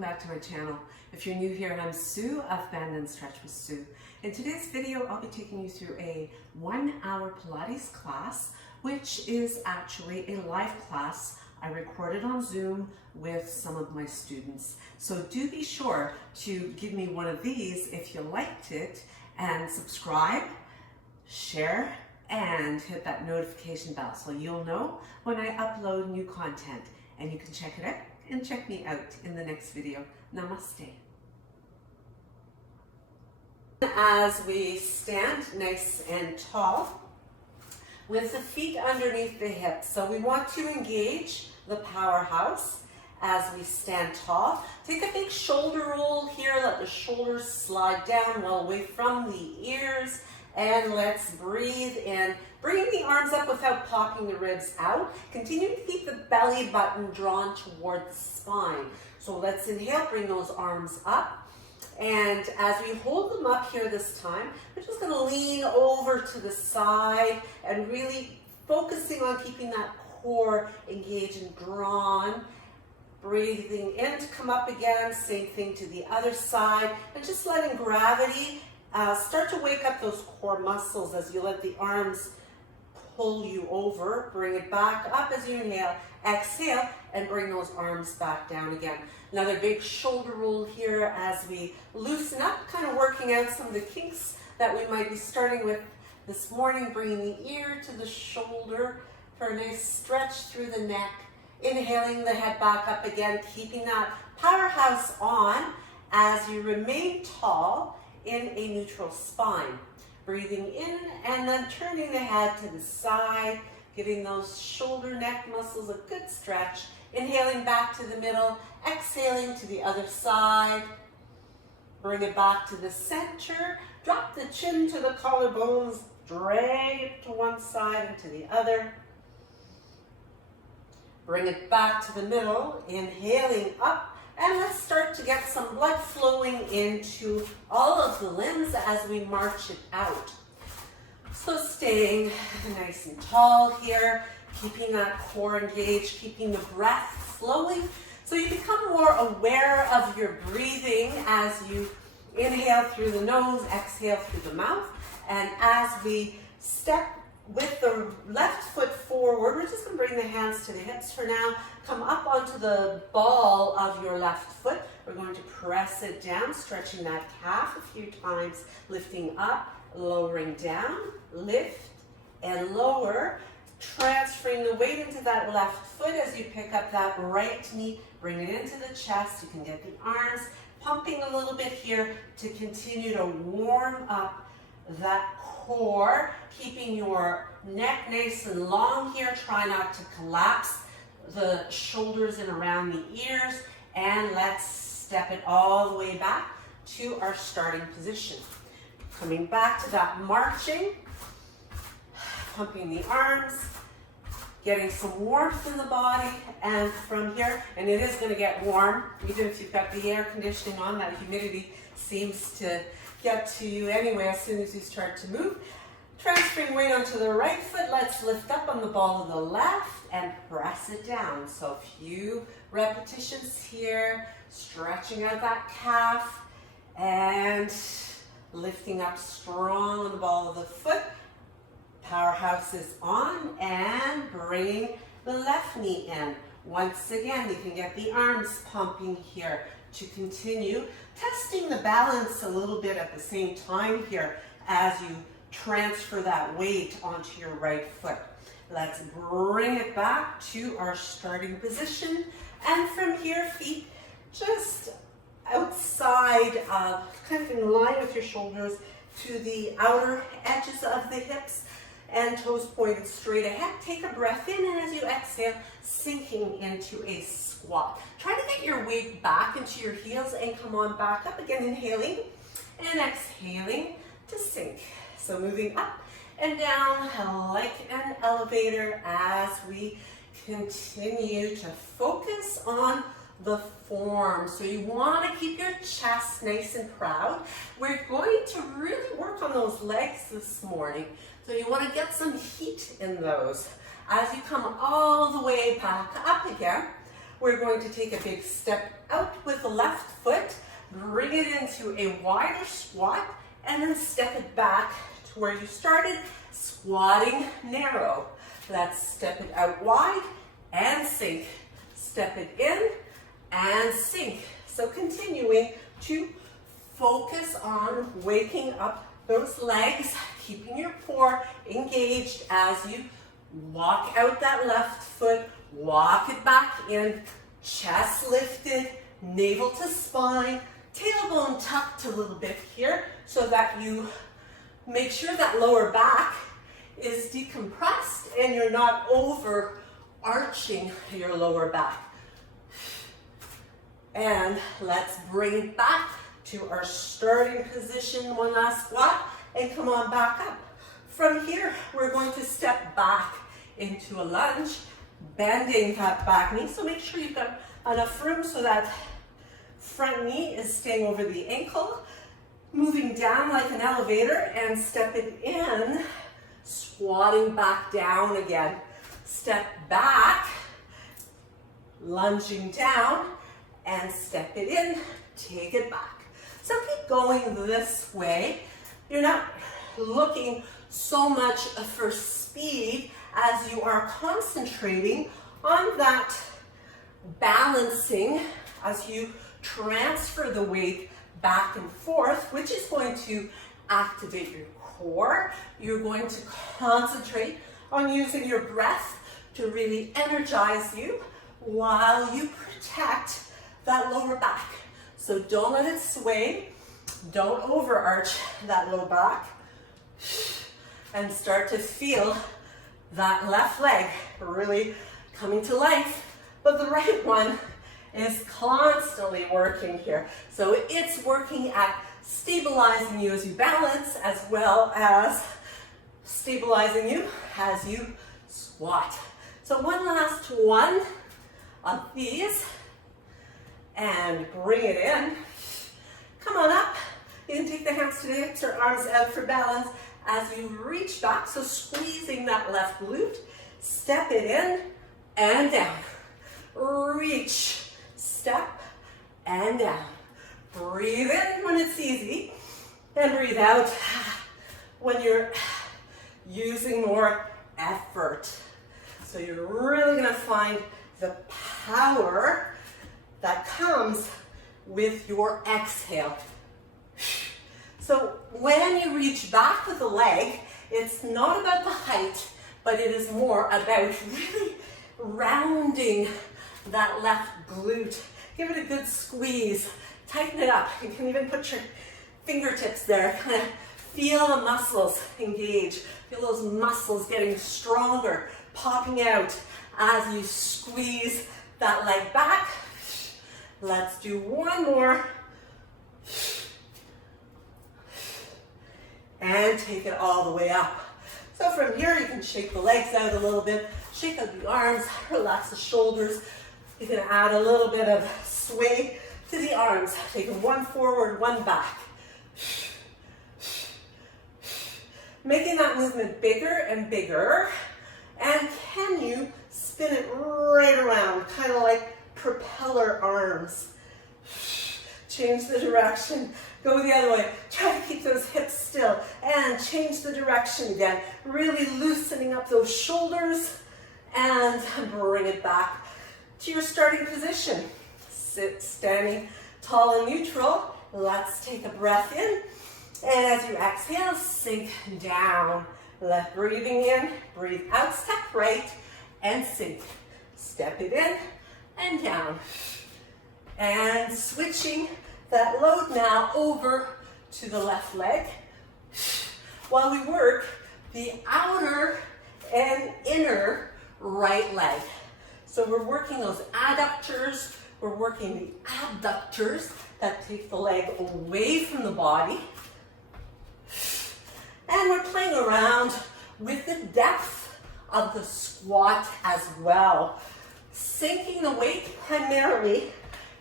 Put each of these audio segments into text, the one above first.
welcome back to my channel. If you're new here, I'm Sue of Bendnstretch with Sue. In today's video, I'll be taking you through a 1-hour Pilates class, which is actually a live class I recorded on Zoom with some of my students. So do be sure to give me one of these if you liked it, and subscribe, share, and hit that notification bell so you'll know when I upload new content. And you can check it out and check me out in the next video. Namaste. As we stand nice and tall with the feet underneath the hips. So we want to engage the powerhouse as we stand tall. Take a big shoulder roll here. Let the shoulders slide down well away from the ears. And let's breathe in. Bringing the arms up without popping the ribs out. Continue to keep the belly button drawn toward the spine. So let's inhale, bring those arms up. And as we hold them up here this time, we're just going to lean over to the side and really focusing on keeping that core engaged and drawn. Breathing in to come up again, same thing to the other side, and just letting gravity start to wake up those core muscles as you let the arms pull you over. Bring it back up as you inhale, exhale, and bring those arms back down again. Another big shoulder roll here as we loosen up, kind of working out some of the kinks that we might be starting with this morning. Bringing the ear to the shoulder for a nice stretch through the neck. Inhaling the head back up again, keeping that powerhouse on as you remain tall in a neutral spine. Breathing in and then turning the head to the side, giving those shoulder neck muscles a good stretch. Inhaling back to the middle, exhaling to the other side. Bring it back to the center. Drop the chin to the collarbones, drag it to one side and to the other. Bring it back to the middle, inhaling up, and let's start to get some blood flowing into all of the limbs as we march it out. So staying nice and tall here, keeping that core engaged, keeping the breath flowing. So you become more aware of your breathing as you inhale through the nose, exhale through the mouth. And as we step with the left foot forward, we're just going to bring the hands to the hips for now. Come up onto the ball of your left foot. We're going to press it down, stretching that calf a few times, lifting up, lowering down, lift and lower, transferring the weight into that left foot as you pick up that right knee, bring it into the chest. You can get the arms pumping a little bit here to continue to warm up that core, keeping your neck nice and long here. Try not to collapse the shoulders and around the ears. And let's step it all the way back to our starting position. Coming back to that marching, pumping the arms, getting some warmth in the body. And from here, and it is going to get warm, even if you've got the air conditioning on, that humidity seems to get to you anyway as soon as you start to move. Transferring weight onto the right foot, let's lift up on the ball of the left and press it down. So a few repetitions here, stretching out that calf and lifting up strong on the ball of the foot. Powerhouse is on, and bringing the left knee in. Once again, you can get the arms pumping here to continue testing the balance a little bit at the same time here as you transfer that weight onto your right foot. Let's bring it back to our starting position, and from here, feet just outside, kind of in line with your shoulders to the outer edges of the hips, and toes pointed straight ahead. Take a breath in, and as you exhale, sinking into a squat. Try to get your weight back into your heels and come on back up again, inhaling and exhaling to sink. So moving up and down like an elevator as we continue to focus on the form. So you want to keep your chest nice and proud. We're going to really work on those legs this morning. So you want to get some heat in those. As you come all the way back up again, we're going to take a big step out with the left foot, bring it into a wider squat, and then step it back to where you started, squatting narrow. Let's step it out wide and sink. Step it in and sink. So continuing to focus on waking up those legs, keeping your core engaged as you walk out that left foot, walk it back in, chest lifted, navel to spine, tailbone tucked a little bit here so that you make sure that lower back is decompressed and you're not overarching your lower back. And let's bring it back to our starting position, one last squat, and come on back up. From here, we're going to step back into a lunge, bending that back knee. So make sure you've got enough room so that front knee is staying over the ankle, moving down like an elevator and stepping in, squatting back down again. Step back, lunging down, and step it in, take it back. So keep going this way. You're not looking so much for speed as you are concentrating on that balancing as you transfer the weight back and forth, which is going to activate your core. You're going to concentrate on using your breath to really energize you while you protect that lower back. So don't let it sway. Don't overarch that low back. And start to feel that left leg really coming to life. But the right one is constantly working here. So it's working at stabilizing you as you balance, as well as stabilizing you as you squat. So one last one of these, and bring it in. Come on up. You can take the hands to the hips or arms out for balance as you reach back. So squeezing that left glute, step it in and down. Reach, step and down. Breathe in when it's easy, and breathe out when you're using more effort. So you're really gonna find the power that comes with your exhale. So when you reach back with the leg, it's not about the height, but it is more about really rounding that left glute. Give it a good squeeze. Tighten it up. You can even put your fingertips there. Kind of feel the muscles engage. Feel those muscles getting stronger, popping out as you squeeze that leg back. Let's do one more. And take it all the way up. So from here, you can shake the legs out a little bit, shake out the arms, relax the shoulders. You can add a little bit of sway to the arms. Taking one forward, one back. Making that movement bigger and bigger. And can you spin it right around, kind of like propeller arms. Change the direction. Go the other way. Try to keep those hips still. And change the direction again. Really loosening up those shoulders. And bring it back to your starting position. Sit standing tall and neutral. Let's take a breath in. And as you exhale, sink down. Left breathing in, breathe out, step right, and sink. Step it in and down. And switching that load now over to the left leg. While we work the outer and inner right leg. So we're working those adductors, we're working the abductors that take the leg away from the body. And we're playing around with the depth of the squat as well. Sinking the weight primarily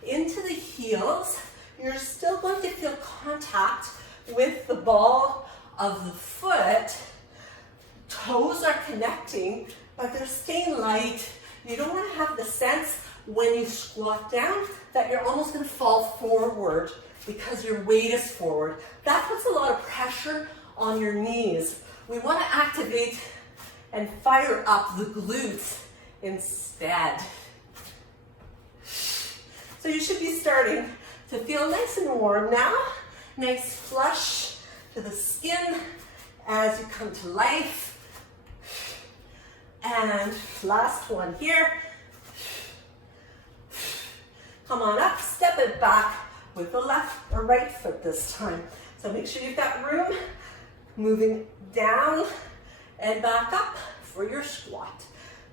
into the heels. You're still going to feel contact with the ball of the foot. Toes are connecting, but they're staying light. You don't want to have the sense when you squat down that you're almost going to fall forward because your weight is forward. That puts a lot of pressure on your knees. We want to activate and fire up the glutes instead. So you should be starting to feel nice and warm now. Nice flush to the skin as you come to life. And last one here. Come on up, step it back with the left or right foot this time. So make sure you've got room. Moving down and back up for your squat.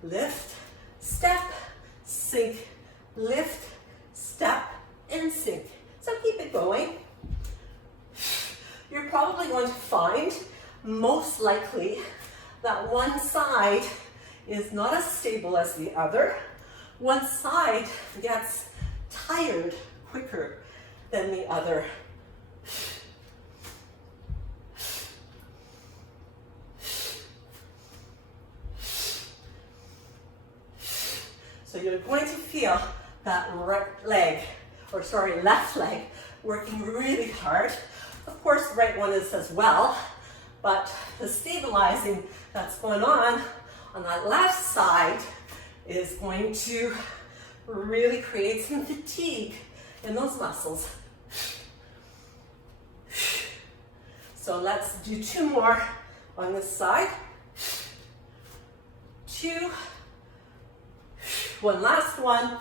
Lift, step, sink, lift, step, and sink. So keep it going. You're probably going to find, most likely, that one side is not as stable as the other. One side gets tired quicker than the other. So you're going to feel that left leg working really hard. Of course, the right one is as well, but the stabilizing that's going on that left side is going to really create some fatigue in those muscles. So let's do 2 more on this side. 2. One last one.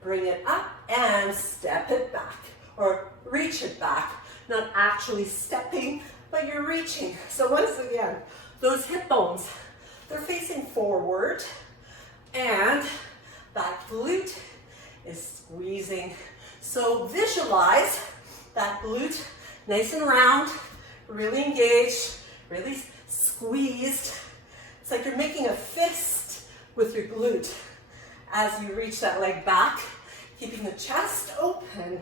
Bring it up and step it back, or reach it back. Not actually stepping, but you're reaching. So once again, those hip bones, they're facing forward, and that glute is squeezing. So visualize that glute nice and round, really engaged, really squeezed. It's like you're making a fist with your glute as you reach that leg back, keeping the chest open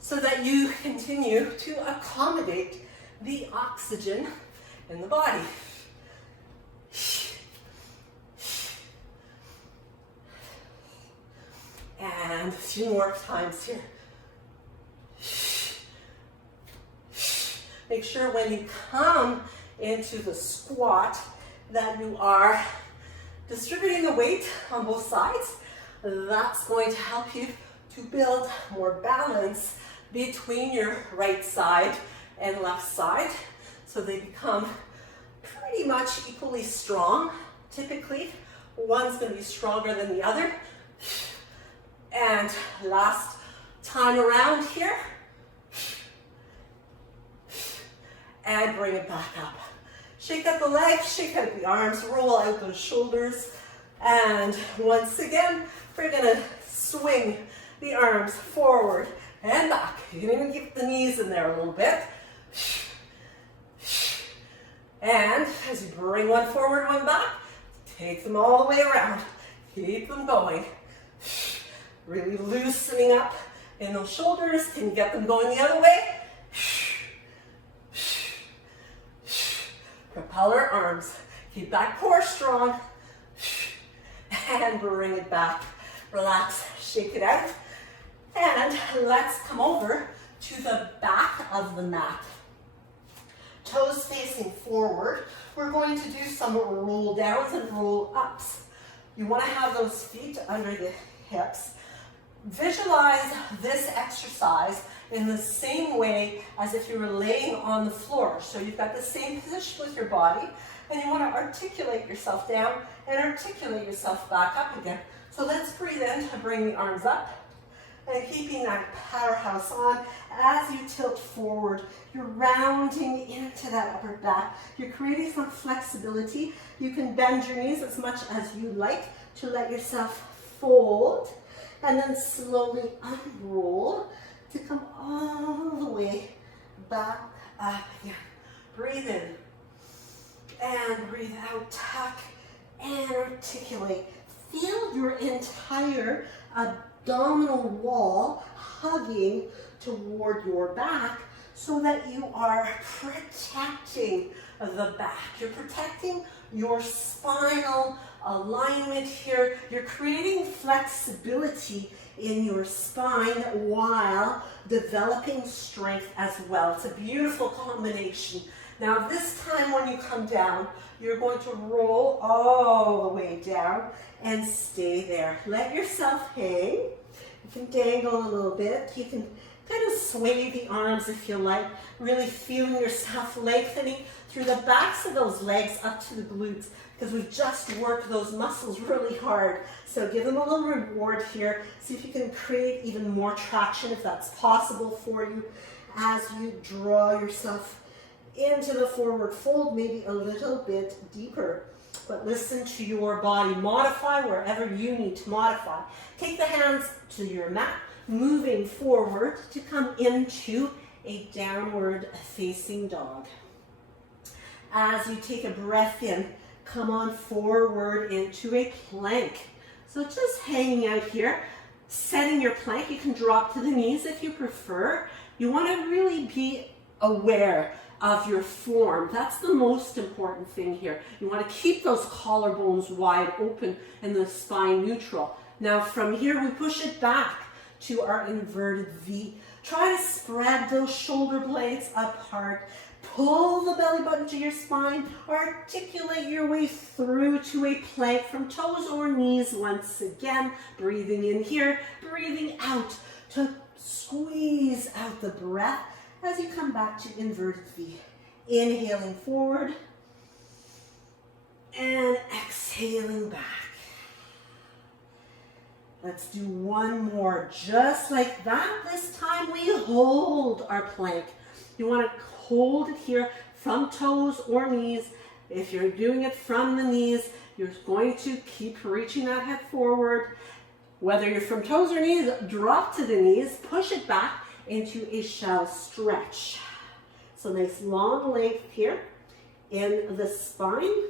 so that you continue to accommodate the oxygen in the body. And a few more times here. Make sure when you come into the squat that you are distributing the weight on both sides. That's going to help you to build more balance between your right side and left side, so they become pretty much equally strong. Typically, one's going to be stronger than the other. And last time around here, and bring it back up. Shake out the legs, shake out the arms, roll out those shoulders. And once again, we're gonna swing the arms forward and back. You can even keep the knees in there a little bit. And as you bring one forward, one back, take them all the way around. Keep them going. Really loosening up in those shoulders. Can you get them going the other way? Propeller arms. Keep that core strong. And bring it back. Relax, shake it out. And let's come over to the back of the mat. Toes facing forward. We're going to do some roll downs and roll ups. You want to have those feet under the hips. Visualize this exercise in the same way as if you were laying on the floor. So you've got the same position with your body, and you want to articulate yourself down and articulate yourself back up again. So let's breathe in to bring the arms up, and keeping that powerhouse on as you tilt forward. You're rounding into that upper back. You're creating some flexibility. You can bend your knees as much as you like to let yourself fold, and then slowly unroll to come all the way back up again. Breathe in and breathe out. Tuck and articulate. Feel your entire abdominal wall hugging toward your back so that you are protecting the back. You're protecting your spinal alignment here. You're creating flexibility in your spine while developing strength as well. It's a beautiful combination. Now this time when you come down, you're going to roll all the way down and stay there. Let yourself hang. You can dangle a little bit. You can kind of sway the arms if you like, really feeling yourself lengthening through the backs of those legs up to the glutes, because we've just worked those muscles really hard. So give them a little reward here. See if you can create even more traction if that's possible for you as you draw yourself into the forward fold, maybe a little bit deeper. But listen to your body. Modify wherever you need to modify. Take the hands to your mat, moving forward to come into a downward facing dog. As you take a breath in, come on forward into a plank. So just hanging out here, setting your plank. You can drop to the knees if you prefer. You want to really be aware of your form. That's the most important thing here. You want to keep those collarbones wide open and the spine neutral. Now from here we push it back to our inverted V. Try to spread those shoulder blades apart. Pull the belly button to your spine. Articulate your way through to a plank from toes or knees once again. Breathing in here, breathing out to squeeze out the breath as you come back to inverted V. Inhaling forward and exhaling back. Let's do one more just like that. This time we hold our plank. You want to hold it here from toes or knees. If you're doing it from the knees, you're going to keep reaching that head forward. Whether you're from toes or knees, drop to the knees, push it back into a shell stretch. So nice long length here in the spine,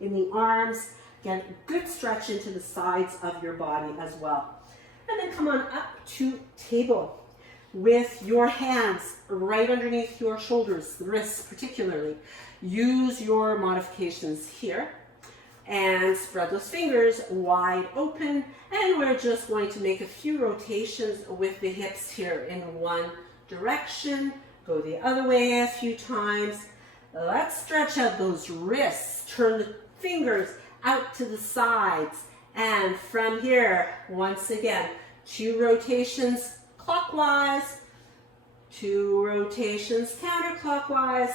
in the arms. Again, good stretch into the sides of your body as well. And then come on up to table with your hands right underneath your shoulders, the wrists particularly. Use your modifications here and spread those fingers wide open. And we're just going to make a few rotations with the hips here in one direction. Go the other way a few times. Let's stretch out those wrists. Turn the fingers out to the sides. And from here, once again, 2 rotations clockwise, 2 rotations counterclockwise,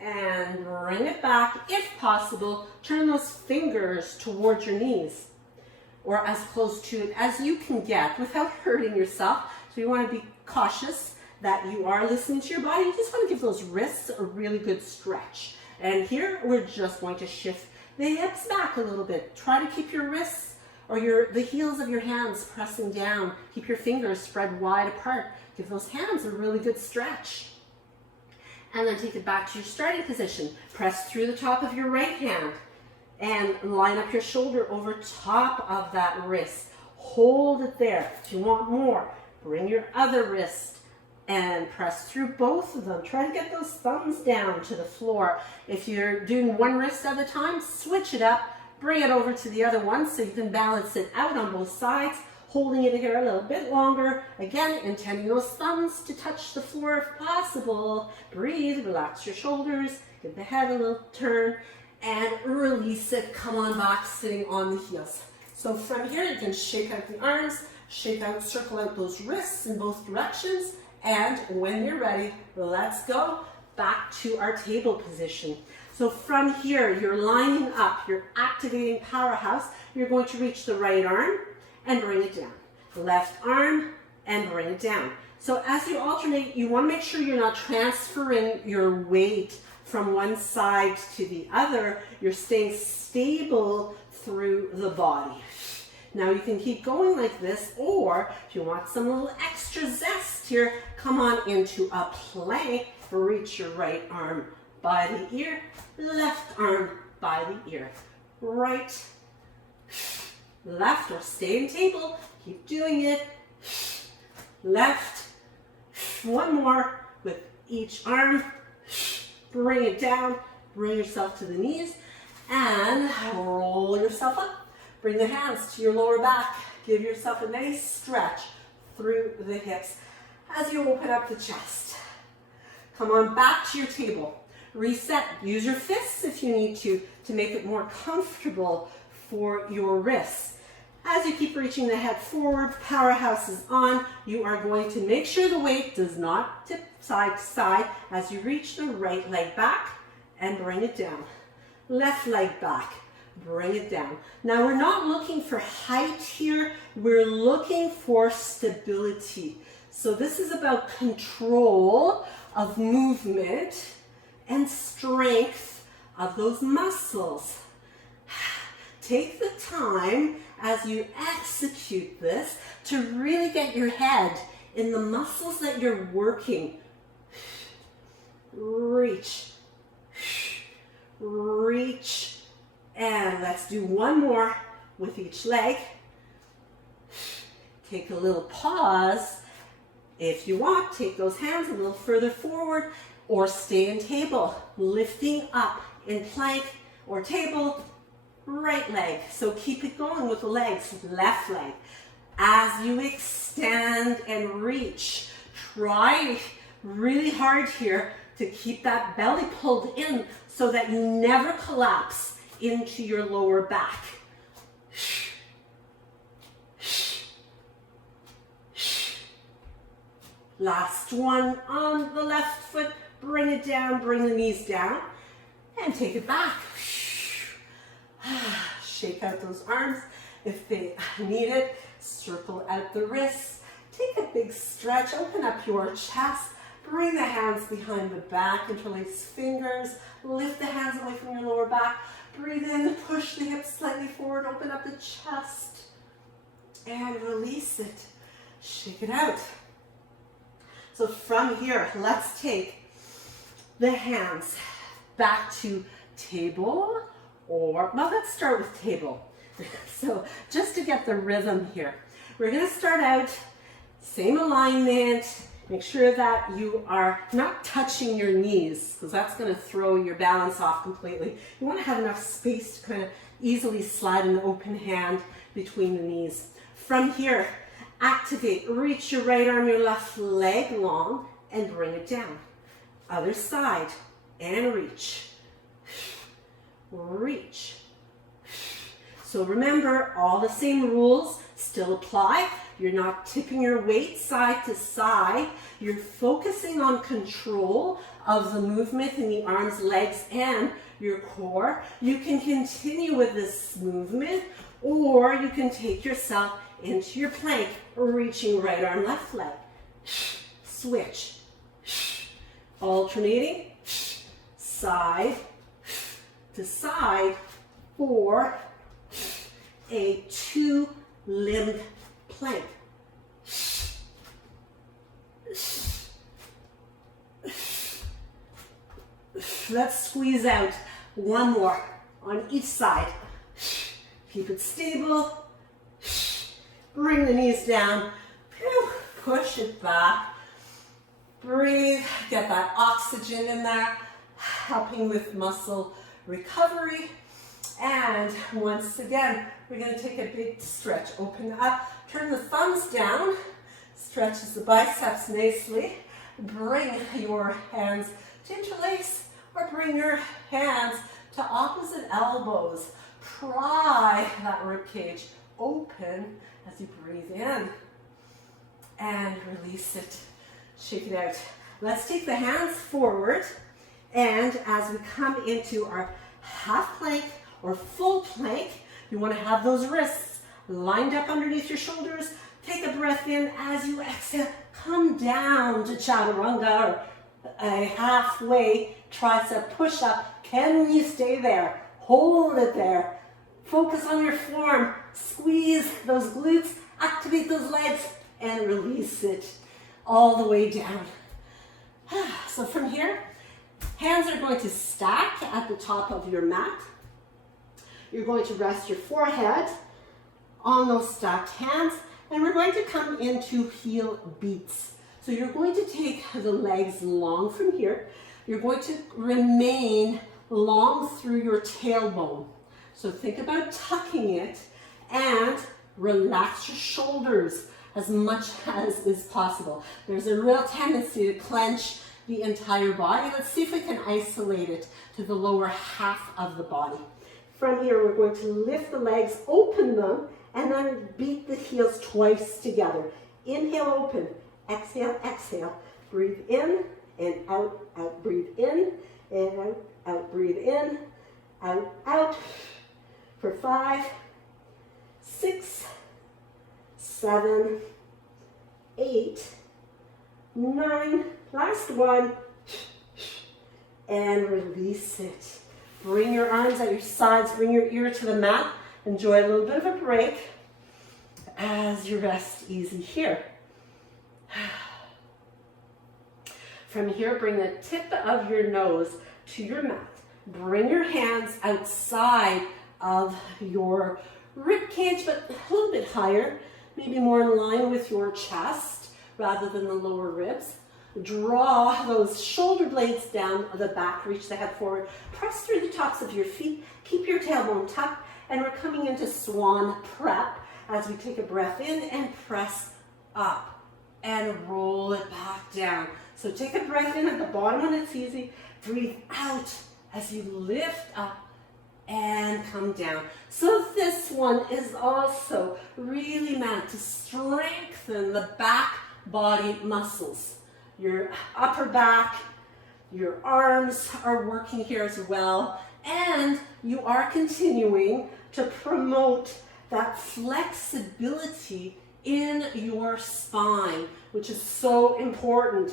and bring it back. If possible, turn those fingers towards your knees or as close to it as you can get without hurting yourself. So you want to be cautious that you are listening to your body. You just want to give those wrists a really good stretch. And here we're just going to shift the hips back a little bit. Try to keep your wrists or the heels of your hands pressing down. Keep your fingers spread wide apart. Give those hands a really good stretch. And then take it back to your starting position. Press through the top of your right hand and line up your shoulder over top of that wrist. Hold it there. If you want more, bring your other wrist and press through both of them. Try to get those thumbs down to the floor. If you're doing one wrist at a time, switch it up. Bring it over to the other one so you can balance it out on both sides. Holding it here a little bit longer. Again, intending those thumbs to touch the floor if possible. Breathe, relax your shoulders, give the head a little turn, and release it. Come on back, sitting on the heels. So from here, you can shake out the arms, shake out, circle out those wrists in both directions, and when you're ready, let's go back to our table position. So from here, you're lining up, you're activating powerhouse. You're going to reach the right arm and bring it down. The left arm and bring it down. So as you alternate, you want to make sure you're not transferring your weight from one side to the other. You're staying stable through the body. Now you can keep going like this, or if you want some little extra zest here, come on into a plank. Reach your right arm by the ear, left arm by the ear. Right, left, or stay in table. Keep doing it. Left, one more with each arm. Bring it down, bring yourself to the knees, and roll yourself up. Bring the hands to your lower back. Give yourself a nice stretch through the hips as you open up the chest. Come on back to your table. Reset. Use your fists if you need to make it more comfortable for your wrists. As you keep reaching the head forward, powerhouse is on. You are going to make sure the weight does not tip side to side as you reach the right leg back and bring it down. Left leg back, bring it down. Now we're not looking for height here, we're looking for stability. So this is about control of movement and strength of those muscles. Take the time as you execute this to really get your head in the muscles that you're working. Reach, reach, and let's do one more with each leg. Take a little pause. If you want, take those hands a little further forward or stay in table, lifting up in plank or table. Right leg, so keep it going with the legs. Left leg. As you extend and reach, try really hard here to keep that belly pulled in so that you never collapse into your lower back. Last one on the left foot. Bring it down, bring the knees down, and take it back. Shake out those arms if they need it. Circle out the wrists. Take a big stretch. Open up your chest. Bring the hands behind the back. Interlace fingers. Lift the hands away from your lower back. Breathe in. Push the hips slightly forward. Open up the chest. And release it. Shake it out. So from here, let's take the hands back to table. Well, let's start with table. So just to get the rhythm here, we're going to start out same alignment. Make sure that you are not touching your knees because that's going to throw your balance off completely. You want to have enough space to kind of easily slide an open hand between the knees. From here, activate. Reach your right arm, your left leg long and bring it down. Other side and reach. Reach. So remember, all the same rules still apply. You're not tipping your weight side to side. You're focusing on control of the movement in the arms, legs, and your core. You can continue with this movement, or you can take yourself into your plank, reaching right arm, left leg. Switch. Alternating. Side to side for a two-limbed plank. Let's squeeze out one more on each side. Keep it stable. Bring the knees down. Push it back. Breathe. Get that oxygen in there, helping with muscle recovery. And once again, we're going to take a big stretch. Open up, turn the thumbs down, stretches the biceps nicely. Bring your hands to interlace or bring your hands to opposite elbows. Pry that rib cage open as you breathe in and release it. Shake it out. Let's take the hands forward, and as we come into our half plank or full plank, you want to have those wrists lined up underneath your shoulders. Take a breath in. As you exhale, come down to chaturanga or a halfway tricep push-up. Can you stay there? Hold it there. Focus on your form. Squeeze those glutes, activate those legs, and release it all the way down. So from here, hands are going to stack at the top of your mat. You're going to rest your forehead on those stacked hands, and we're going to come into heel beats. So you're going to take the legs long from here. you're going to remain long through your tailbone. So think about tucking it and relax your shoulders as much as is possible. There's a real tendency to clench the entire body. Let's see if we can isolate it to the lower half of the body. From here, we're going to lift the legs, open them, and then beat the heels twice together. Inhale, open. Exhale, exhale. Breathe in and out, out. Breathe in and out, out. Breathe in, out, out. For 5, 6, 7, 8, 9. Last one. And release it. Bring your arms at your sides. Bring your ear to the mat. Enjoy a little bit of a break as you rest easy here. From here, bring the tip of your nose to your mat. Bring your hands outside of your rib cage, but a little bit higher, maybe more in line with your chest rather than the lower ribs. Draw those shoulder blades down the back, reach the head forward, press through the tops of your feet, keep your tailbone tucked, and we're coming into swan prep as we take a breath in and press up and roll it back down. So take a breath in at the bottom when it's easy, breathe out as you lift up and come down. So this one is also really meant to strengthen the back body muscles. Your upper back, your arms are working here as well, and you are continuing to promote that flexibility in your spine, which is so important.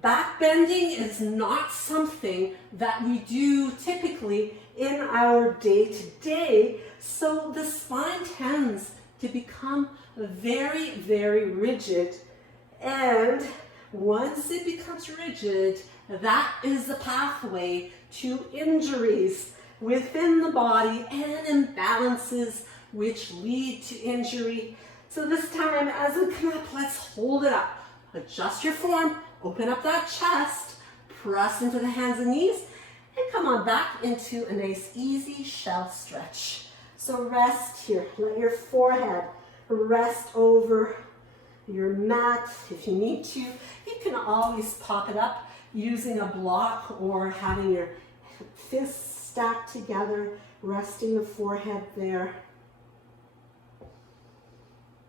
Back bending is not something that we do typically in our day-to-day, so the spine tends to become very, very rigid, and once it becomes rigid, that is the pathway to injuries within the body and imbalances which lead to injury. So this time, as we come up, let's hold it up. Adjust your form, open up that chest, press into the hands and knees, and come on back into a nice easy shell stretch. So rest here, let your forehead rest over your mat. If you need to, you can always pop it up using a block or having your fists stacked together, resting the forehead there.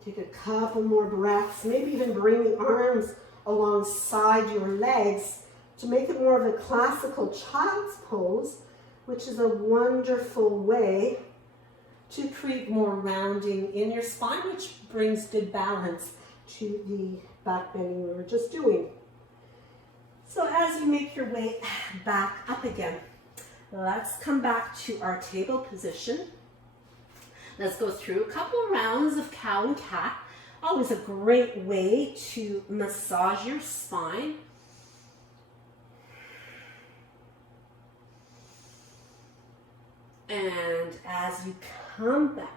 Take a couple more breaths, maybe even bring the arms alongside your legs to make it more of a classical child's pose, which is a wonderful way to create more rounding in your spine, which brings good balance to the back bending we were just doing. So as you make your way back up again, let's come back to our table position. Let's go through a couple of rounds of cow and cat. Always a great way to massage your spine. And as you come back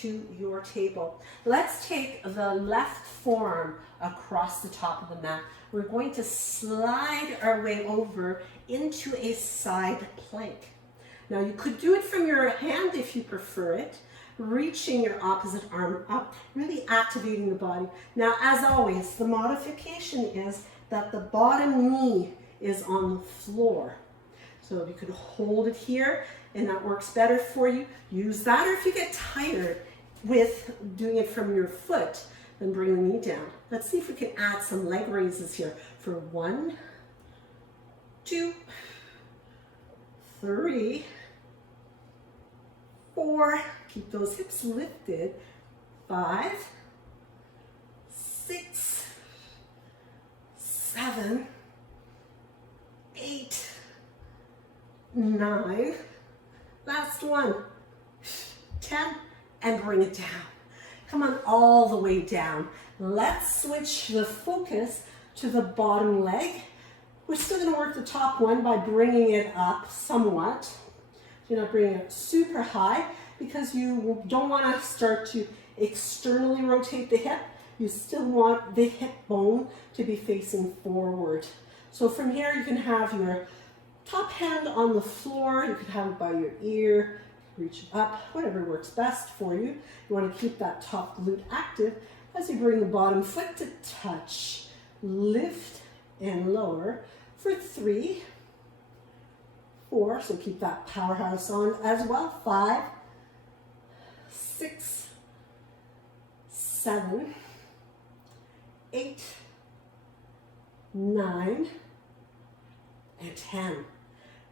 to your table, let's take the left forearm across the top of the mat. We're going to slide our way over into a side plank. Now you could do it from your hand if you prefer it, reaching your opposite arm up, really activating the body. Now, as always, the modification is that the bottom knee is on the floor. So you could hold it here, and that works better for you. Use that, or if you get tired with doing it from your foot, then bring the knee down. Let's see if we can add some leg raises here for 1, 2, 3, 4, keep those hips lifted, 5, 6, 7, 8, 9, last one, 10, and bring it down. Come on, all the way down. Let's switch the focus to the bottom leg. We're still going to work the top one by bringing it up somewhat. You're not bringing it super high because you don't want to start to externally rotate the hip. You still want the hip bone to be facing forward. So from here you can have your top hand on the floor. You could have it by your ear, reach up, whatever works best for you. You want to keep that top glute active as you bring the bottom foot to touch. Lift and lower for 3, 4, so keep that powerhouse on as well. 5, 6, 7, 8, 9, and 10.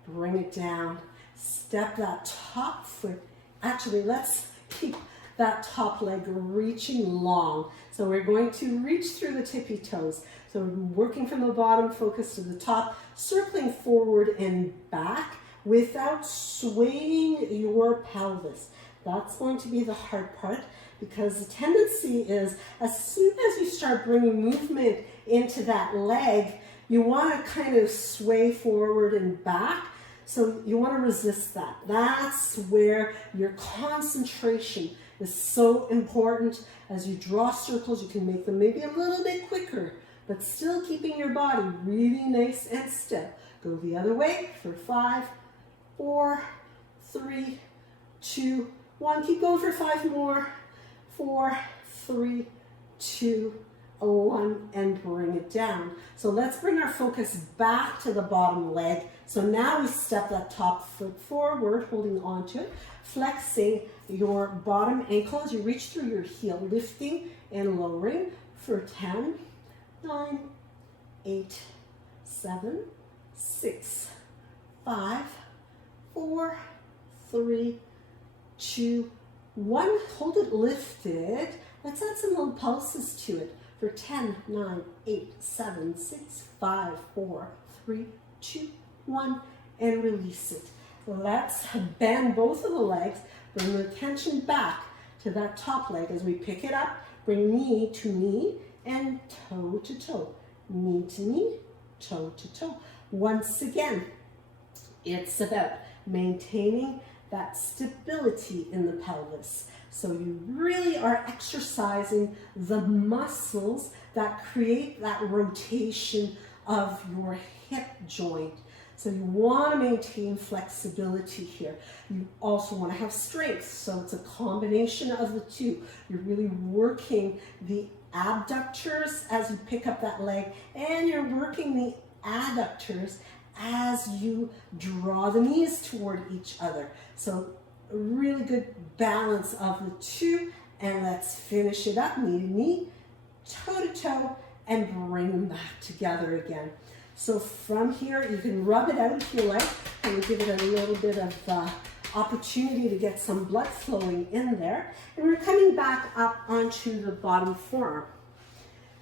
Bring it down. Step that top foot. Actually, let's keep that top leg reaching long. So we're going to reach through the tippy toes. So working from the bottom, focus to the top, circling forward and back without swaying your pelvis. That's going to be the hard part, because the tendency is as soon as you start bringing movement into that leg, you want to kind of sway forward and back. So you want to resist that. That's where your concentration is so important. As you draw circles, you can make them maybe a little bit quicker, but still keeping your body really nice and still. Go the other way for 5, 4, 3, 2, 1. Keep going for 5 more. 4, 3, 2, 1, and bring it down. So let's bring our focus back to the bottom leg. So now we step that top foot forward, holding on to it, flexing your bottom ankle as you reach through your heel, lifting and lowering for 10, 9, 8, 7, 6, 5, 4, 3, 2, 1. Hold it lifted. Let's add some little pulses to it for 10, 9, 8, 7, 6, 5, 4, 3, 2, 1, and release it. Let's bend both of the legs, bring the attention back to that top leg as we pick it up. Bring knee to knee and toe to toe. Knee to knee, toe to toe. Once again, it's about maintaining that stability in the pelvis. So you really are exercising the muscles that create that rotation of your hip joint. So you want to maintain flexibility here. You also want to have strength. So it's a combination of the two. You're really working the abductors as you pick up that leg, and you're working the adductors as you draw the knees toward each other. So a really good balance of the two. And let's finish it up, knee to knee, toe to toe, and bring them back together again. So from here, you can rub it out if you like, and give it a little bit of opportunity to get some blood flowing in there. And we're coming back up onto the bottom forearm.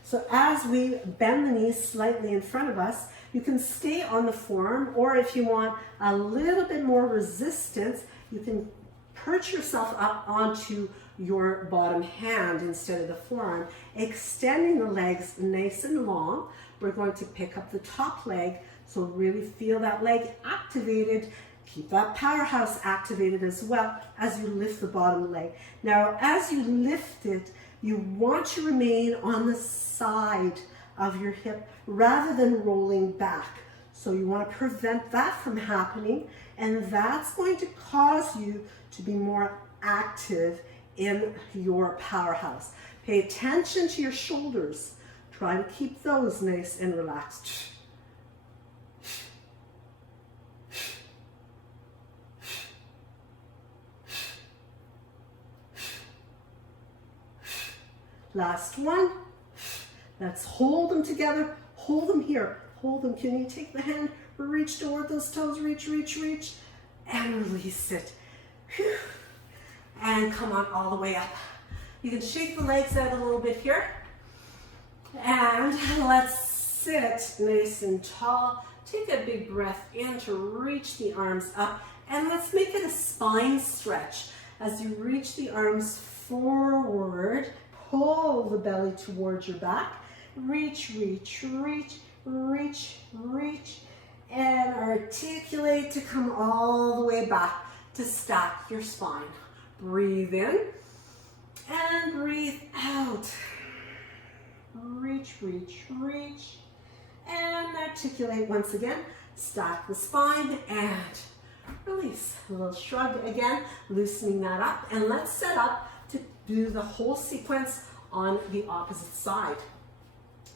So as we bend the knees slightly in front of us, you can stay on the forearm, or if you want a little bit more resistance, you can perch yourself up onto your bottom hand instead of the forearm, extending the legs nice and long. We're going to pick up the top leg, so really feel that leg activated. Keep that powerhouse activated as well as you lift the bottom leg. Now, as you lift it, you want to remain on the side of your hip rather than rolling back. So you want to prevent that from happening, and that's going to cause you to be more active in your powerhouse. Pay attention to your shoulders. Try to keep those nice and relaxed. Last one. Let's hold them together. Hold them here. Hold them. Can you take the hand, reach toward those toes, reach, reach, reach, and release it. Whew. And come on all the way up. You can shake the legs out a little bit here. And let's sit nice and tall. Take a big breath in to reach the arms up. And let's make it a spine stretch. As you reach the arms forward, pull the belly towards your back. Reach, reach, reach, reach, reach. And articulate to come all the way back to stack your spine. Breathe in and breathe out. Reach, reach, reach. And articulate once again Stack the spine and release. A little shrug again, loosening that up. And let's set up to do the whole sequence on the opposite side.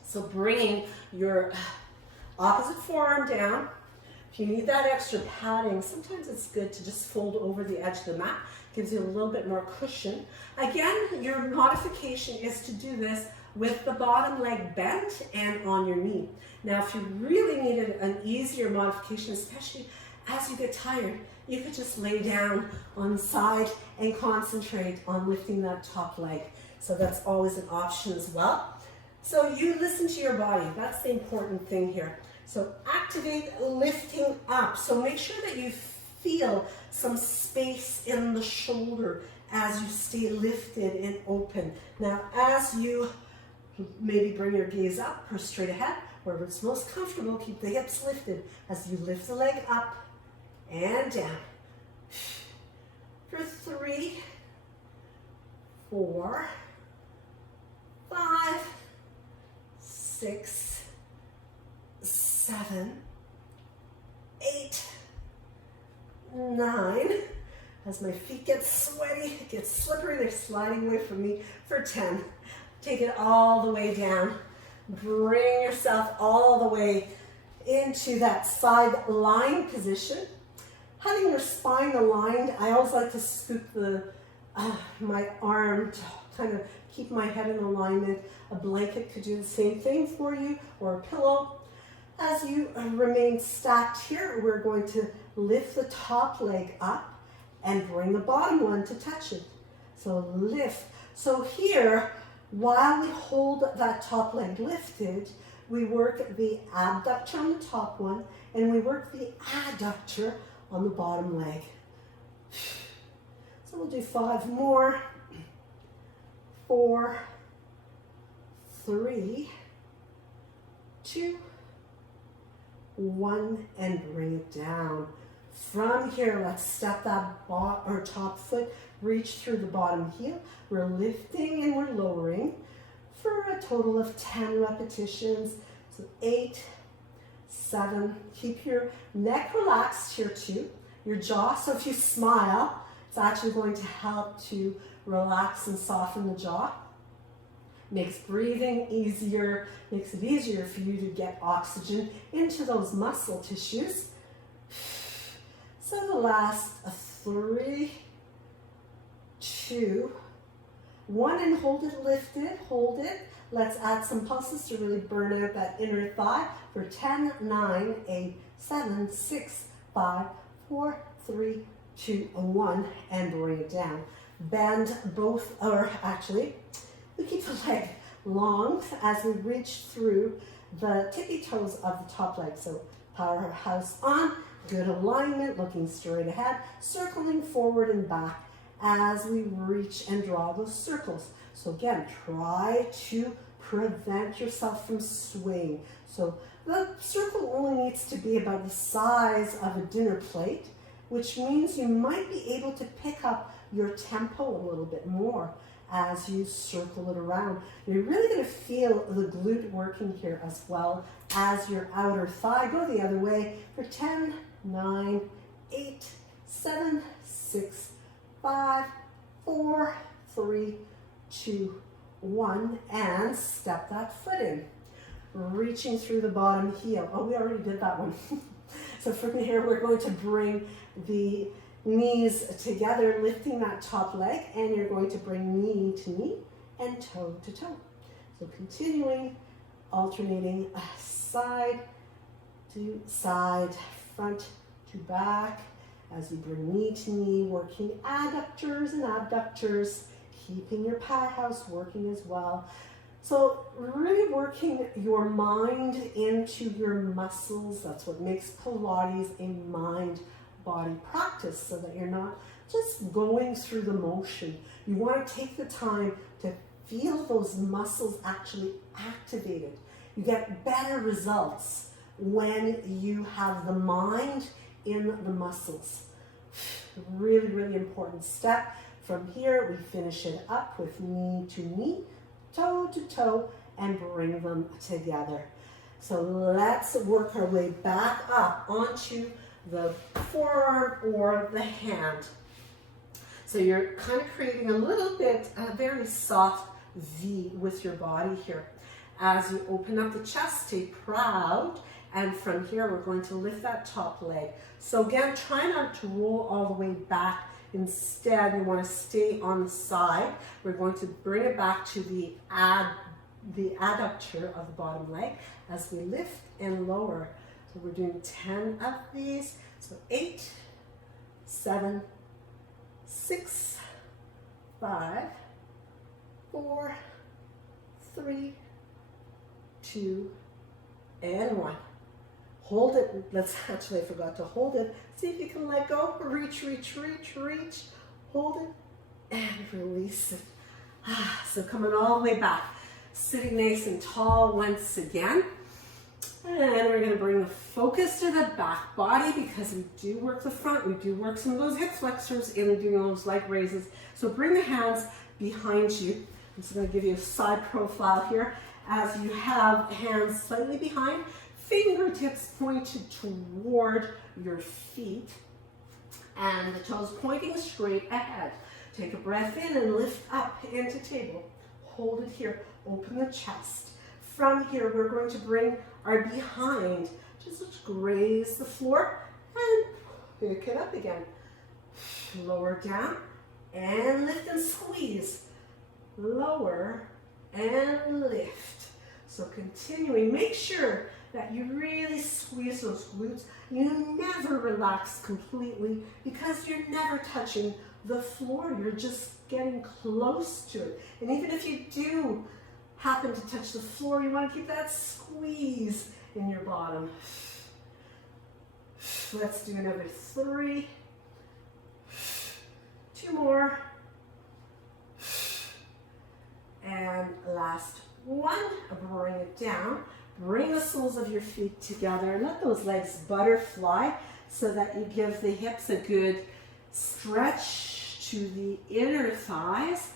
So bringing your opposite forearm down. If you need that extra padding, sometimes it's good to just fold over the edge of the mat. Gives you a little bit more cushion. Again, your modification is to do this with the bottom leg bent and on your knee. Now, if you really needed an easier modification, especially as you get tired, you could just lay down on the side and concentrate on lifting that top leg. So that's always an option as well. So you listen to your body. That's the important thing here. So activate lifting up. So make sure that you feel some space in the shoulder as you stay lifted and open. Now, as you maybe bring your gaze up or straight ahead, wherever it's most comfortable, keep the hips lifted as you lift the leg up and down. For 3, 4, 5, 6, 7, 8, 9. As my feet get sweaty, it gets slippery, they're sliding away from me. For 10. Take it all the way down. Bring yourself all the way into that side lying position. Having your spine aligned, I always like to scoop my arm to kind of keep my head in alignment. A blanket could do the same thing for you, or a pillow. As you remain stacked here, we're going to lift the top leg up and bring the bottom one to touch it. So lift. So here, while we hold that top leg lifted, we work the abductor on the top one, and we work the adductor on the bottom leg. So we'll do 5 more. 4, 3, 2, 1, and bring it down. From here, let's step that top foot, reach through the bottom heel. We're lifting and we're lowering for a total of 10 repetitions. So 8, 7, keep your neck relaxed here too, your jaw. So if you smile, it's actually going to help to relax and soften the jaw. Makes breathing easier, makes it easier for you to get oxygen into those muscle tissues. So the last 3, 2, 1, and hold it lifted, hold it. Let's add some pulses to really burn out that inner thigh for 10, 9, 8, 7, 6, 5, 4, 3, 2, 1, and bring it down. Bend both, or actually, we keep the leg long as we reach through the tippy toes of the top leg. So powerhouse on, good alignment, looking straight ahead, circling forward and back as we reach and draw those circles. So again, try to prevent yourself from swaying. So the circle only needs to be about the size of a dinner plate, which means you might be able to pick up your tempo a little bit more as you circle it around. You're really going to feel the glute working here as well as your outer thigh. Go the other way for 10, 9, 8, 7, 6, 5, 4, 3, 2, 1, and step that foot in. Reaching through the bottom heel. Oh, we already did that one. So from here, we're going to bring the knees together, lifting that top leg, and you're going to bring knee to knee and toe to toe. So continuing, alternating side to side, front to back, as you bring knee to knee, working adductors and abductors, keeping your powerhouse working as well. So really working your mind into your muscles. That's what makes Pilates a mind-body practice, so that you're not just going through the motion. You want to take the time to feel those muscles actually activated. You get better results when you have the mind in the muscles. Really, really important step. From here, we finish it up with knee to knee, toe to toe, and bring them together. So let's work our way back up onto the forearm or the hand. So you're kind of creating a little bit, a very soft V with your body here. As you open up the chest, stay proud. And from here, we're going to lift that top leg. So again, try not to roll all the way back. Instead, you want to stay on the side. We're going to bring it back to the adductor of the bottom leg as we lift and lower. So we're doing 10 of these. So 8, 7, 6, 5, 4, 3, 2, and 1. Hold it. I forgot to hold it. See if you can let go. Reach, reach, reach, reach. Hold it and release it. So coming all the way back. Sitting nice and tall once again. And we're going to bring the focus to the back body because we do work the front. We do work some of those hip flexors and we're doing those leg raises. So bring the hands behind you. I'm just going to give you a side profile here as you have hands slightly behind. Fingertips pointed toward your feet and the toes pointing straight ahead. Take a breath in and lift up into table. Hold it here. Open the chest. From here, we're going to bring our behind. Just graze the floor and pick it up again. Lower down and lift and squeeze. Lower and lift. So continuing, make sure that you really squeeze those glutes. You never relax completely because you're never touching the floor. You're just getting close to it. And even if you do happen to touch the floor, you want to keep that squeeze in your bottom. Let's do another 3. 2 more. And last 1. Bring it down. Bring the soles of your feet together and let those legs butterfly so that you give the hips a good stretch to the inner thighs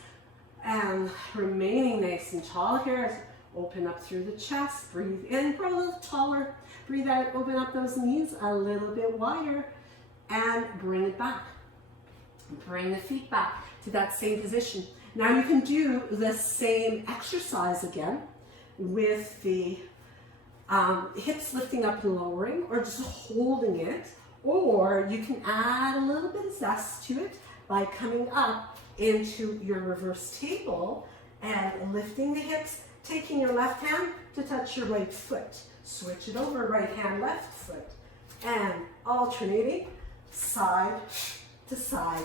and remaining nice and tall here. Open up through the chest, breathe in, grow a little taller, breathe out, open up those knees a little bit wider and bring it back. Bring the feet back to that same position. Now you can do the same exercise again with the hips lifting up and lowering, or just holding it, or you can add a little bit of zest to it by coming up into your reverse table and lifting the hips, taking your left hand to touch your right foot. Switch it over, right hand, left foot, and alternating side to side,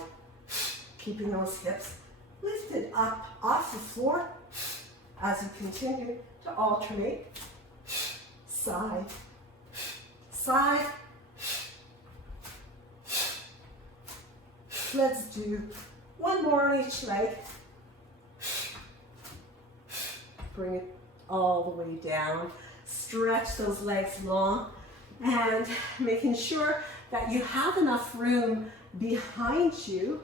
keeping those hips lifted up off the floor as you continue to alternate. Side, side. Let's do 1 more on each leg. Bring it all the way down. Stretch those legs long and making sure that you have enough room behind you.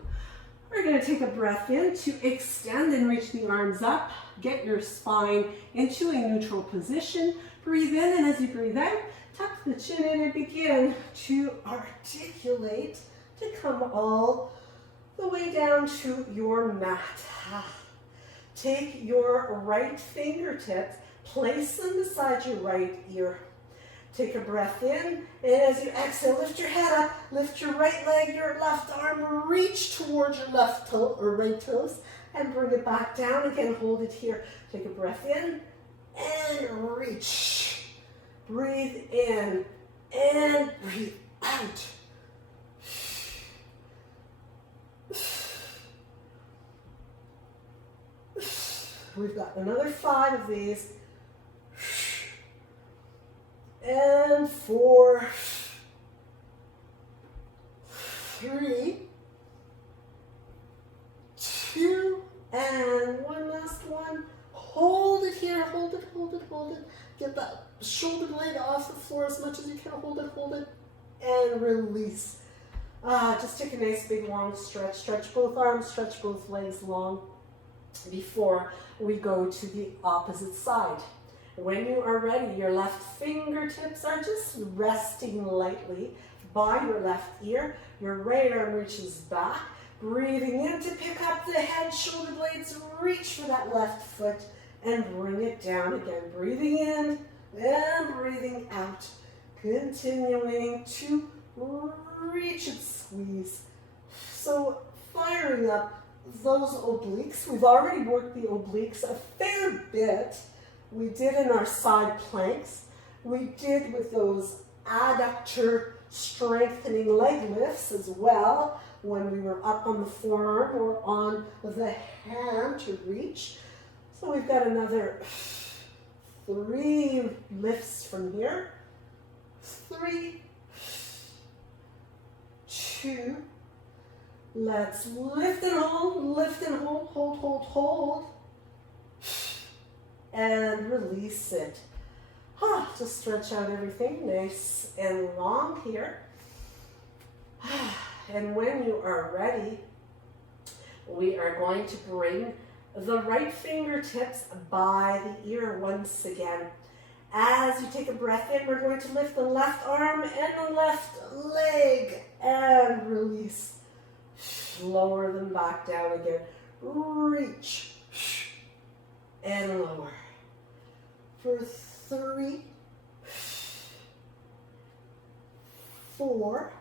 We're going to take a breath in to extend and reach the arms up. Get your spine into a neutral position. Breathe in, and as you breathe out, tuck the chin in and begin to articulate to come all the way down to your mat. Take your right fingertips, place them beside your right ear. Take a breath in, and as you exhale, lift your head up, lift your right leg, your left arm, reach towards your left toe or right toes, and bring it back down. Again, hold it here. Take a breath in, and reach. Breathe in, and breathe out. We've got another 5 of these. And 4, 3, 2, and 1 last one. Hold it here, hold it, hold it, hold it. Get that shoulder blade off the floor as much as you can. Hold it, and release. Just take a nice big long stretch. Stretch both arms, stretch both legs long before we go to the opposite side. When you are ready, your left fingertips are just resting lightly by your left ear. Your right arm reaches back. Breathing in to pick up the head, shoulder blades, reach for that left foot and bring it down again. Breathing in and breathing out. Continuing to reach and squeeze. So firing up those obliques. We've already worked the obliques a fair bit. We did in our side planks. We did with those adductor strengthening leg lifts as well when we were up on the forearm or on the hand to reach. So we've got another 3 lifts from here. 3, 2, let's lift and hold, hold, and release it. Just stretch out everything nice and long here. And when you are ready, we are going to bring the right fingertips by the ear once again. As you take a breath in, we're going to lift the left arm and the left leg and release. Lower them back down again. Reach and lower. For 3, 4,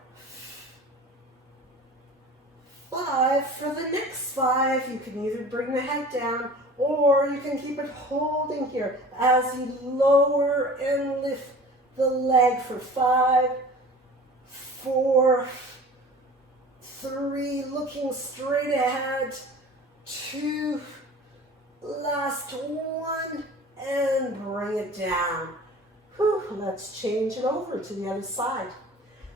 5. For the next 5, you can either bring the head down or you can keep it holding here as you lower and lift the leg for 5, 4, 3, looking straight ahead, 2, last 1, and bring it down. Let's change it over to the other side.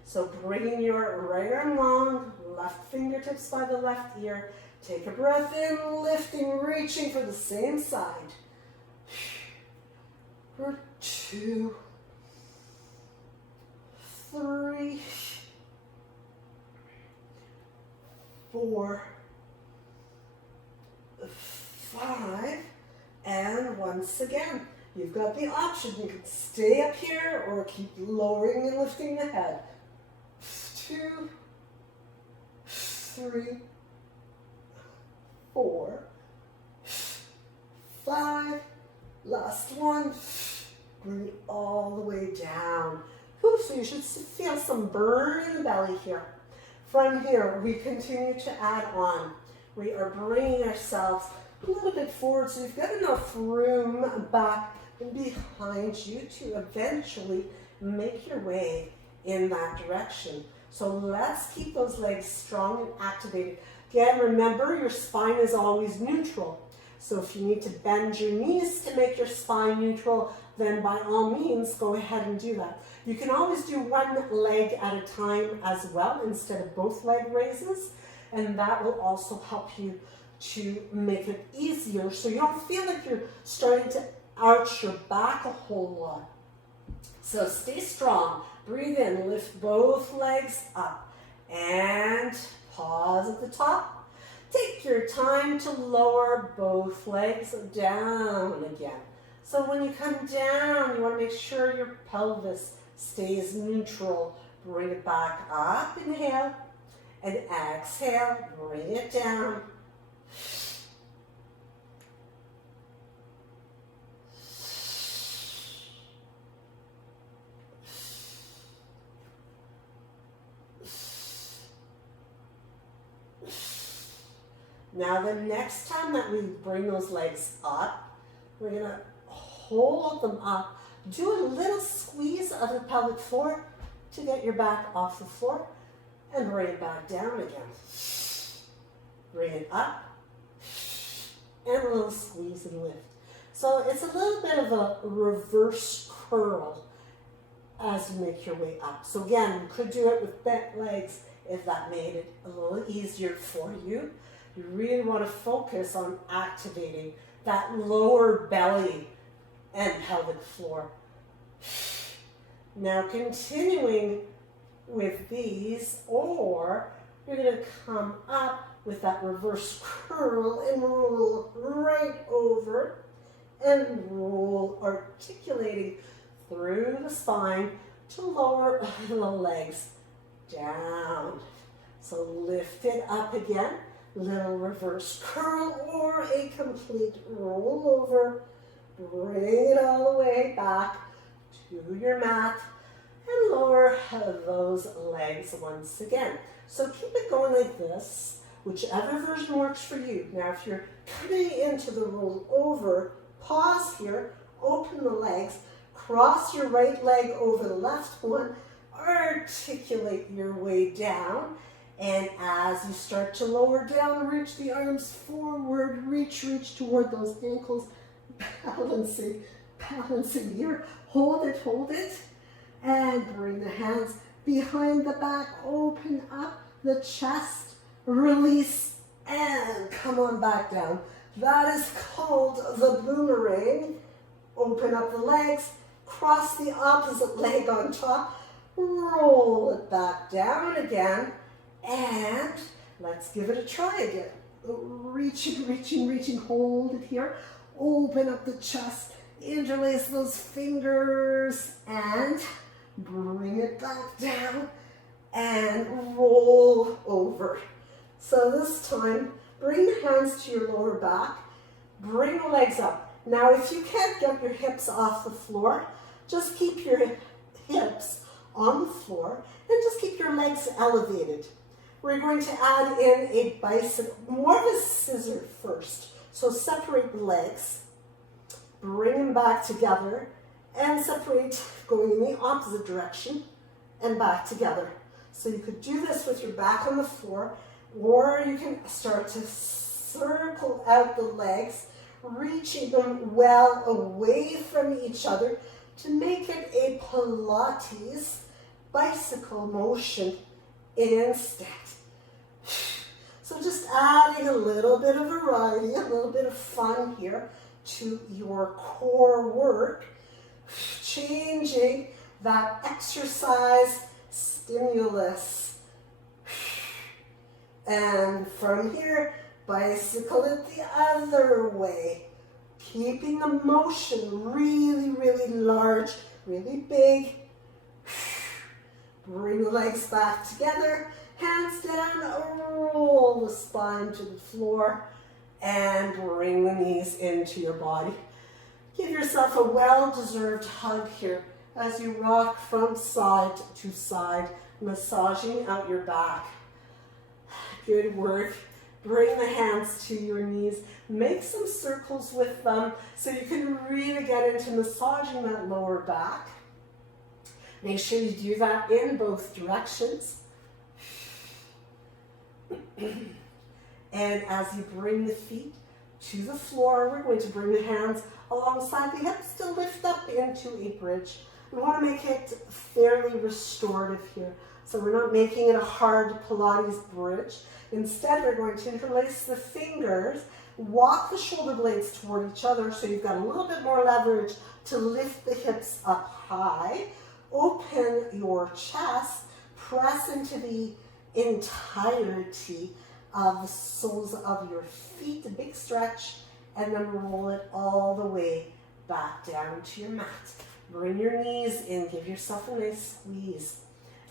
So bringing your right arm long, left fingertips by the left ear. Take a breath in, lifting, reaching for the same side. For 2, 3, 4, 5, and once again, you've got the option. You can stay up here or keep lowering and lifting the head. 2, 3, 4, 5, last 1, bring it all the way down. So you should feel some burn in the belly here. From here, we continue to add on. We are bringing ourselves a little bit forward, so you've got enough room back and behind you to eventually make your way in that direction. So let's keep those legs strong and activated. Again, remember your spine is always neutral. So if you need to bend your knees to make your spine neutral, then by all means, go ahead and do that. You can always do one leg at a time as well instead of both leg raises, and that will also help you to make it easier so you don't feel like you're starting to arch your back a whole lot. So stay strong. Breathe in, lift both legs up, and pause at the top. Take your time to lower both legs down again. So when you come down, you want to make sure your pelvis stays neutral. Bring it back up, inhale, and exhale, bring it down. Now the next time that we bring those legs up, we're going to hold them up. Do a little squeeze of the pelvic floor to get your back off the floor and bring it back down again. Bring it up and a little squeeze and lift. So it's a little bit of a reverse curl as you make your way up. So again, you could do it with bent legs if that made it a little easier for you. You really want to focus on activating that lower belly and pelvic floor. Now continuing with these, or you're going to come up with that reverse curl and roll right over and roll, articulating through the spine to lower the legs down. So lift it up again, little reverse curl or a complete roll over. Bring it all the way back to your mat and lower those legs once again. So keep it going like this, whichever version works for you. Now if you're coming into the roll over, pause here, open the legs, cross your right leg over the left one, articulate your way down, and as you start to lower down, reach the arms forward, reach toward those ankles, balancing here, hold it, and bring the hands behind the back, open up the chest, release, and come on back down. That is called the boomerang. Open up the legs, cross the opposite leg on top, roll it back down again, and let's give it a try again. Reaching, hold it here. Open up the chest, interlace those fingers, and bring it back down, and roll over. So this time, bring the hands to your lower back, bring the legs up. Now if you can't get your hips off the floor, just keep your hips on the floor and just keep your legs elevated. We're going to add in a bicycle, more of a scissor first. So separate the legs, bring them back together, and separate going in the opposite direction and back together. So you could do this with your back on the floor, or you can start to circle out the legs, reaching them well away from each other to make it a Pilates bicycle motion instead. So just adding a little bit of variety, a little bit of fun here to your core work, changing that exercise stimulus. And from here, bicycle it the other way, keeping the motion really, really large, really big. Bring the legs back together, hands down, roll the spine to the floor, and bring the knees into your body. Give yourself a well-deserved hug here as you rock from side to side, massaging out your back. Good work. Bring the hands to your knees. Make some circles with them so you can really get into massaging that lower back. Make sure you do that in both directions. And as you bring the feet to the floor, we're going to bring the hands alongside the hips to lift up into a bridge. We want to make it fairly restorative here. So we're not making it a hard Pilates bridge. Instead, we're going to interlace the fingers, walk the shoulder blades toward each other so you've got a little bit more leverage to lift the hips up high. Open your chest, press into the entirety of the soles of your feet, a big stretch, and then roll it all the way back down to your mat. Bring your knees in, give yourself a nice squeeze.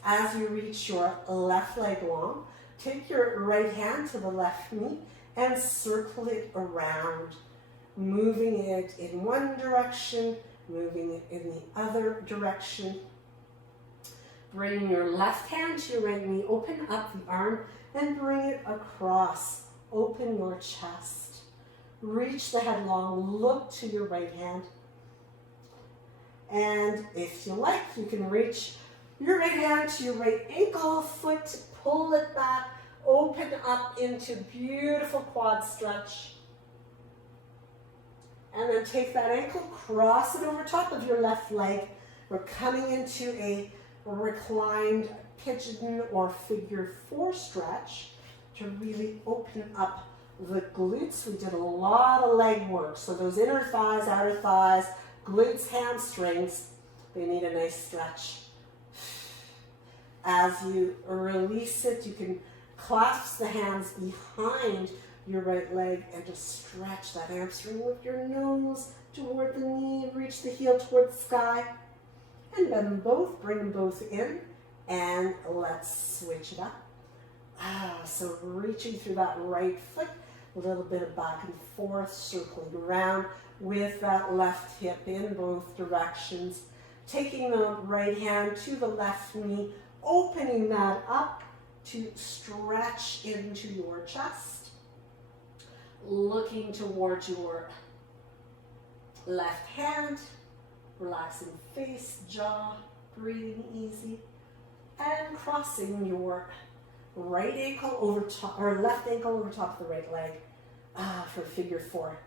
As you reach your left leg long, take your right hand to the left knee and circle it around, moving it in one direction, moving it in the other direction. Bring your left hand to your right knee, open up the arm and bring it across. Open your chest. Reach the head long, look to your right hand. And if you like, you can reach your right hand to your right ankle, foot, pull it back, open up into beautiful quad stretch. And then take that ankle, cross it over top of your left leg. We're coming into a reclined pigeon or figure four stretch to really open up the glutes. We did a lot of leg work. So those inner thighs, outer thighs, glutes, hamstrings, they need a nice stretch. As you release it, you can clasp the hands behind your right leg and just stretch that hamstring with your nose toward the knee, reach the heel toward the sky, and bend them both, bring them both in, and let's switch it up. So reaching through that right foot, a little bit of back and forth, circling around with that left hip in both directions. Taking the right hand to the left knee, opening that up to stretch into your chest. Looking towards your left hand, relaxing face, jaw, breathing easy, and crossing your right ankle over top, or left ankle over top of the right leg for figure 4.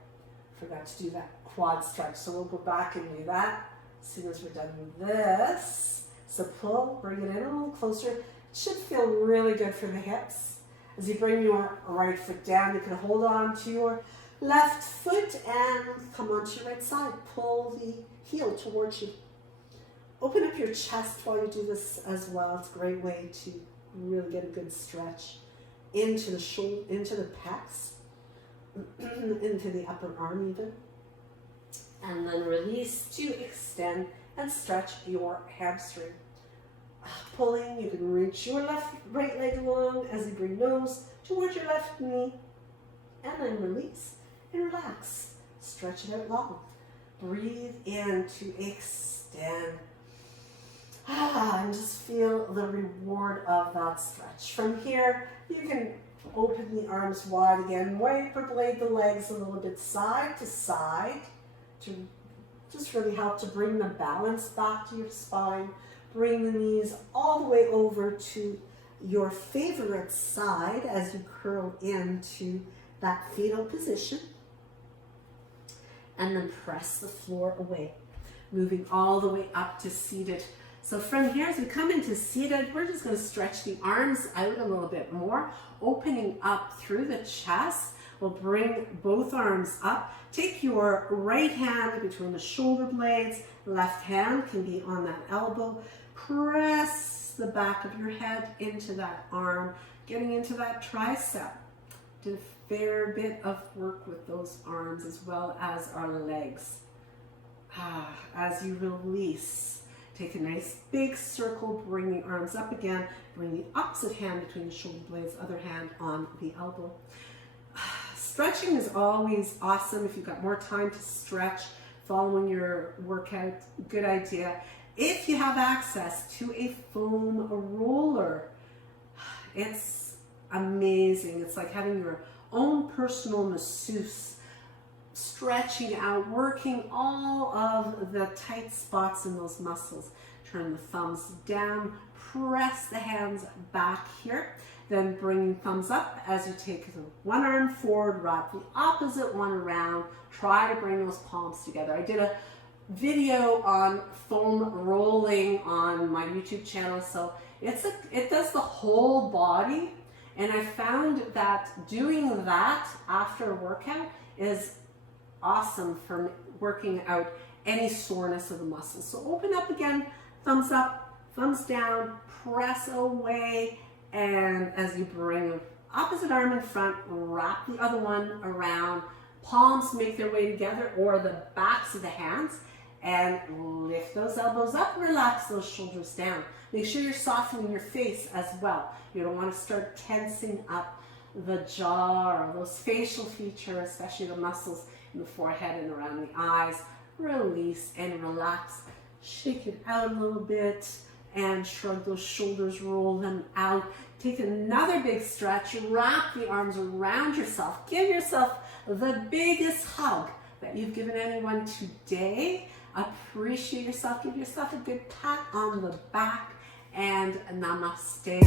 Forgot to do that quad stretch, so we'll go back and do that as soon as we're done with this. So pull, bring it in a little closer. It should feel really good for the hips. As you bring your right foot down, you can hold on to your left foot and come onto your right side. Pull the heel towards you. Open up your chest while you do this as well. It's a great way to really get a good stretch into the shoulder, into the pecs, into the upper arm even. And then release to extend and stretch your hamstring. Pulling, you can reach your right leg along as you bring nose towards your left knee. And then release and relax. Stretch it out long. Breathe in to extend. And just feel the reward of that stretch. From here, you can open the arms wide again. Wiper blade the legs a little bit side to side to just really help to bring the balance back to your spine. Bring the knees all the way over to your favorite side as you curl into that fetal position. And then press the floor away. Moving all the way up to seated. So from here, as we come into seated, we're just going to stretch the arms out a little bit more, opening up through the chest. We'll bring both arms up. Take your right hand between the shoulder blades. Left hand can be on that elbow. Press the back of your head into that arm, getting into that tricep. Did a fair bit of work with those arms as well as our legs. As you release, take a nice big circle, bring the arms up again, bring the opposite hand between the shoulder blades, other hand on the elbow. Stretching is always awesome. If you've got more time to stretch following your workout, good idea. If you have access to a foam roller, it's amazing. It's like having your own personal masseuse, stretching out, working all of the tight spots in those muscles. Turn the thumbs down, press the hands back here, then bring thumbs up as you take the one arm forward, wrap the opposite one around, try to bring those palms together. I did a video on foam rolling on my YouTube channel, so it does the whole body, and I found that doing that after a workout is awesome for working out any soreness of the muscles. So open up again, thumbs up, thumbs down, press away, and as you bring opposite arm in front, wrap the other one around, palms make their way together or the backs of the hands, and lift those elbows up, relax those shoulders down. Make sure you're softening your face as well. You don't want to start tensing up the jaw or those facial features, especially the muscles in the forehead and around the eyes. Release and relax. Shake it out a little bit and shrug those shoulders, roll them out. Take another big stretch, wrap the arms around yourself. Give yourself the biggest hug that you've given anyone today. Appreciate yourself. Give yourself a good pat on the back and namaste.